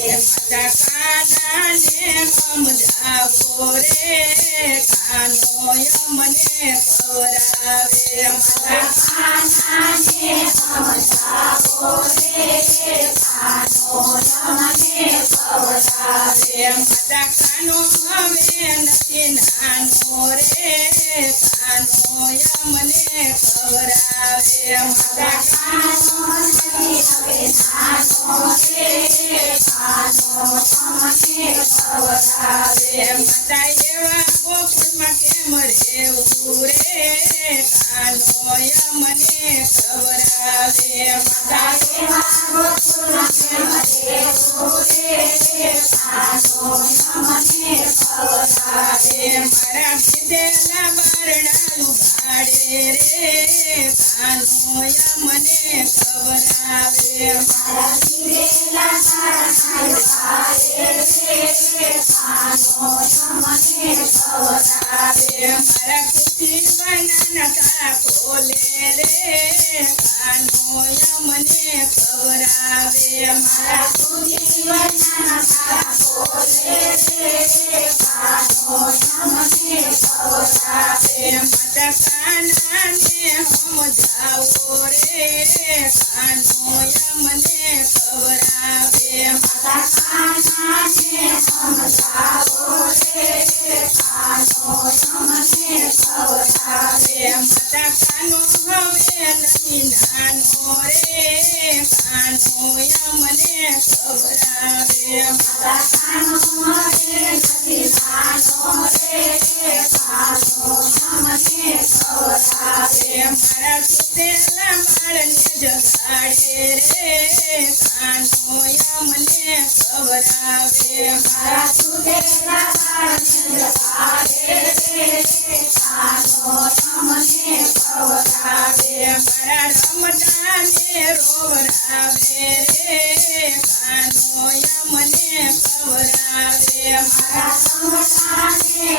કાનાને સમજાવો રે કાનો યમને ખવરાવે માતા રે માતા કાનો હવે નથી નાનો રે કાનો યમને ખવરાવે માતા કાનો મારા પીધેલા બારણા ઉગાડે રે. રે કાનો યમને ખવરાવે મારા રે માતા કાનાને સમજાવો રે કાનો યમને ખવરાવે માતા રે માતા કાનો હવે નથી નાનો રે કાનો યમને ખવરાવે માતા રે મારા સુતેલા બાળને જગાડે રે કાનો યમને ખવરાવે મારા રે મારા રમતાને રોવરાવે રે કાનો યમને ખવરાવે મારા રે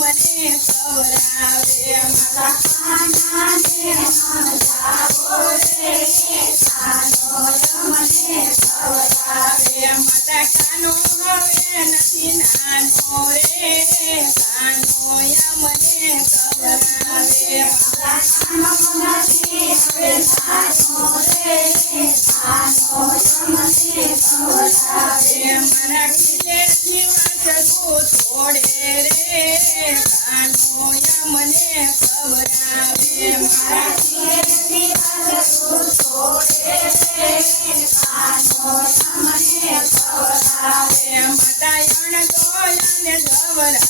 રે માતા અડધા કાંદાને અડધા ઢોળા રે કાનો યમને માતા યમને ખવરાવે માતા કાનો હવે નથી નાનો રે ખીલે જીવા છોડે રે કાનો યમને ખવરાવે મારા રે માતા યણ દોયાને ખવરાવે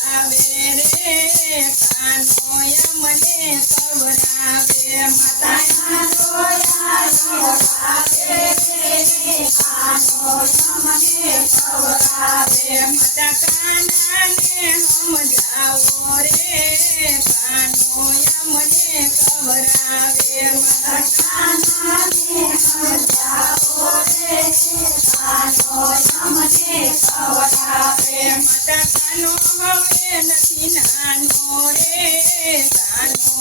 માતા કાનાને સમજાવો રે કાનો યમને ખવરાવે માતા રે માતા કાનો હવે નથી નાનો રે કાનો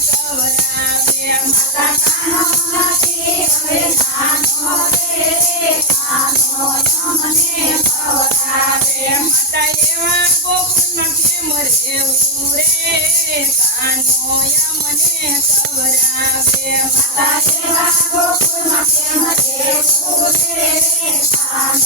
ખવરાવે Deus